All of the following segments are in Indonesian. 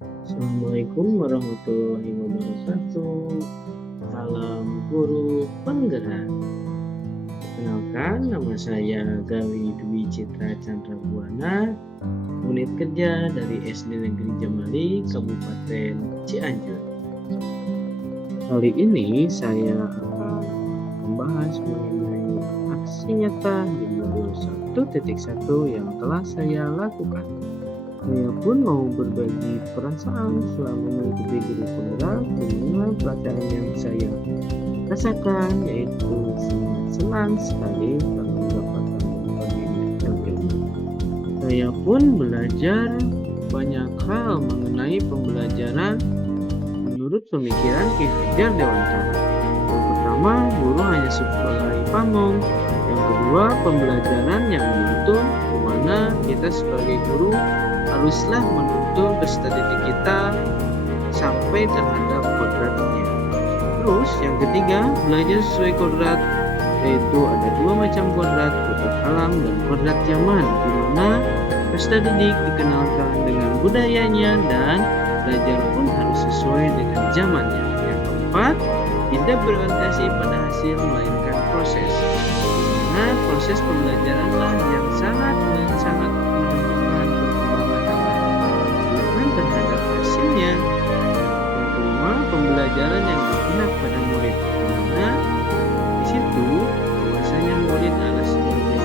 Assalamualaikum warahmatullahi wabarakatuh. Salam guru penggerak. Perkenalkan, nama saya Gawi Dwi Citra Chandra Buana, unit kerja dari SD Negeri Jamali, Kabupaten Cianjur. Kali ini saya akan membahas mengenai aksi nyata di modul 1.1 yang telah saya lakukan. Saya pun mau berbagi perasaan selama mengikuti guru penggerak dengan pelajaran yang saya rasakan, yaitu sangat senang sekali kalau mendapatkan berbagi ilmu. Saya pun belajar banyak hal mengenai pembelajaran menurut pemikiran Ki Hajar Dewantara. Yang pertama, guru hanya sebagai pamong. Yang kedua, pembelajaran yang menuntun, di mana kita sebagai guru haruslah menuntun peserta didik kita sampai terhadap kodratnya. Terus yang ketiga, belajar sesuai kodrat, yaitu ada dua macam kodrat alam dan kodrat zaman, di mana peserta didik dikenalkan dengan budayanya dan belajar pun harus sesuai dengan zamannya. Yang keempat, tidak berorientasi pada hasil melainkan proses, di mana proses pembelajaranlah yang sangat menentukan perkembangan anak, bukan terhadap hasilnya. Yang kelima, pembelajaran yang berpihak pada murid, di mana di situ bahwasanya murid adalah sebagai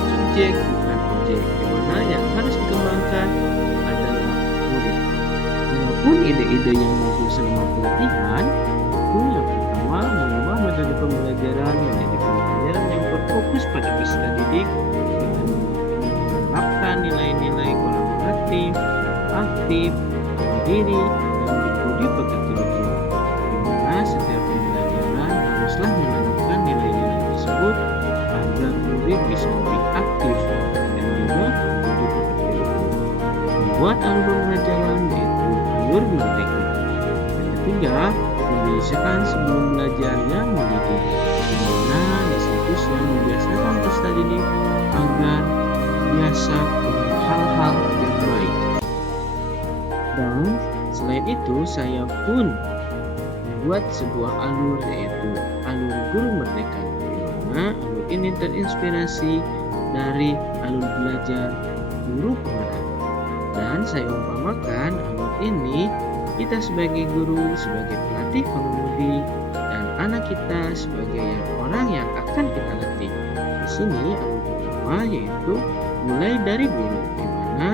subjek bukan objek, di mana yang harus dikembangkan adalah murid. Walaupun ide-ide yang muncul selama pelatihan itu yang pertama, mengubah metode pembelajaran menjadi pembelajaran yang berfokus pada peserta didik dengan menerapkan nilai-nilai kolaboratif, aktif, mandiri, dan berbudi pekerti betul, di mana setiap pembelajaran haruslah menerapkan nilai-nilai tersebut agar murid bisa lebih aktif dan juga berbudi pekerti betul. Membuat alur pembelajaran yaitu alur merdeka. Yang ketiga, membiasakan sebelum belajarnya mendidik, di mana di situ sudah membiasakan peserta didik agar biasa dengan hal-hal yang baik. Dan selain itu, saya pun membuat sebuah alur, yaitu alur guru merdeka, di mana alur ini terinspirasi dari alur belajar guru penggerak. Dan saya umpamakan alur ini kita sebagai guru, sebagai pelatih pengemudi, dan anak kita sebagai orang yang akan kita latih. Di sini alur pertama yaitu mulai dari guru, di mana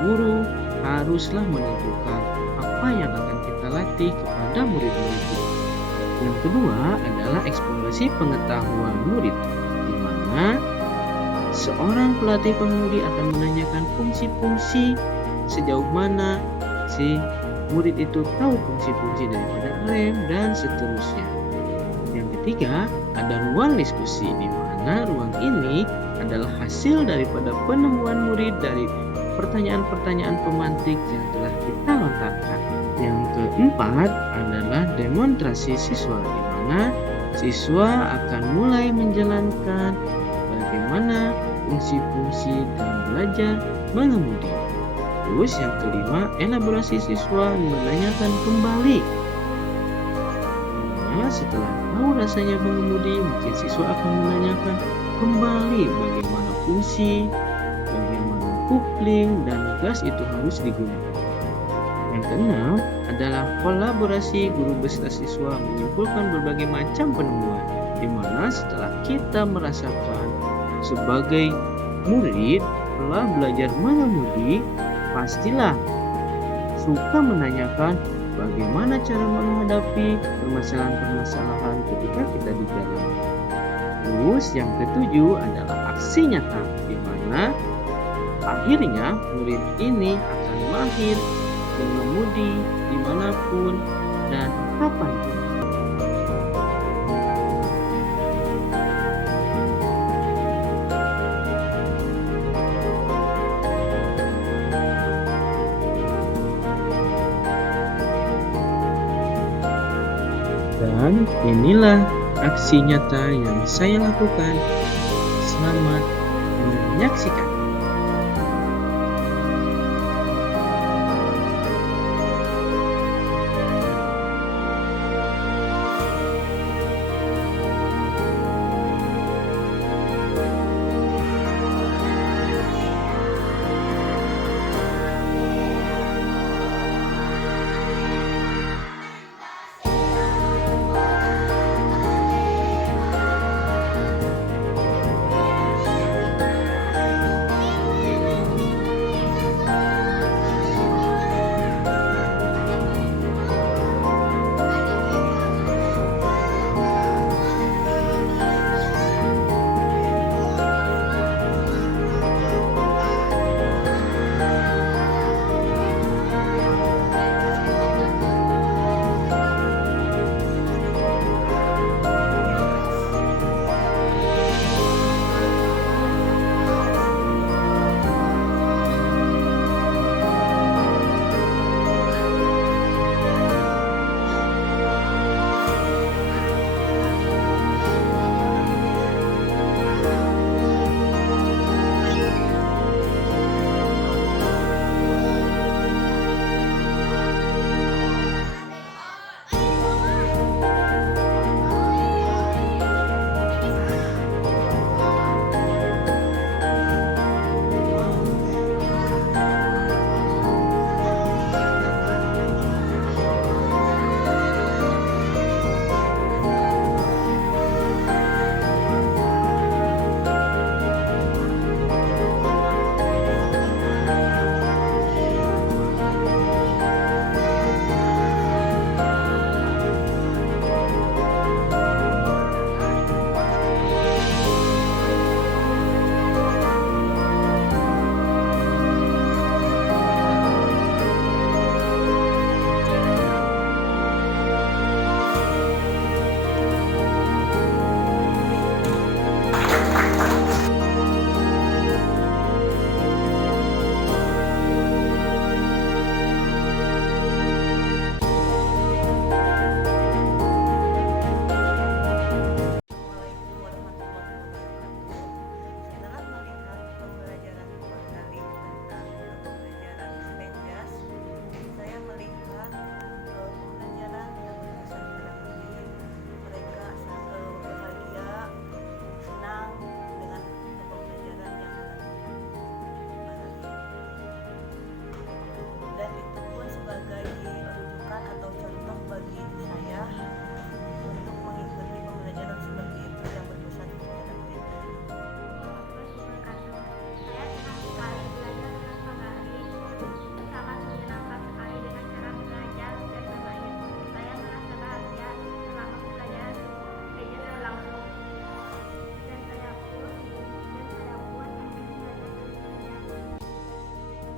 guru haruslah menentukan apa yang akan kita latih kepada murid-muridnya. Yang kedua adalah eksplorasi pengetahuan murid, di mana seorang pelatih pengemudi akan menanyakan fungsi-fungsi sejauh mana si murid itu tahu fungsi-fungsi daripada rem dan seterusnya. Yang ketiga, ada ruang diskusi, di mana ruang ini adalah hasil daripada penemuan murid dari pertanyaan-pertanyaan pemantik yang telah kita lontarkan. Yang keempat adalah demonstrasi siswa, di mana siswa akan mulai menjalankan bagaimana fungsi-fungsi dalam belajar mengemudi. Terus yang kelima, elaborasi siswa menanyakan kembali. Nah, setelah tahu rasanya mengemudi, mungkin siswa akan menanyakan kembali bagaimana fungsi, bagaimana kopling dan gas itu harus digunakan. Yang keenam adalah kolaborasi guru beserta siswa menyimpulkan berbagai macam penemuan, di mana setelah kita merasakan sebagai murid telah belajar mengemudi, pastilah suka menanyakan bagaimana cara menghadapi permasalahan-permasalahan ketika kita di jalan. Terus yang ketujuh adalah aksi nyata, di mana akhirnya murid ini akan mahir mengemudi dimanapun dan kapanpun. Dan inilah aksi nyata yang saya lakukan. Selamat menyaksikan.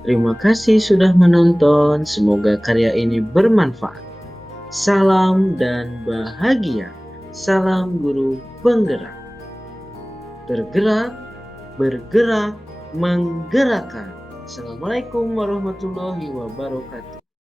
Terima kasih sudah menonton. Semoga karya ini bermanfaat. Salam dan bahagia. Salam guru penggerak. Bergerak, bergerak, menggerakkan. Assalamualaikum warahmatullahi wabarakatuh.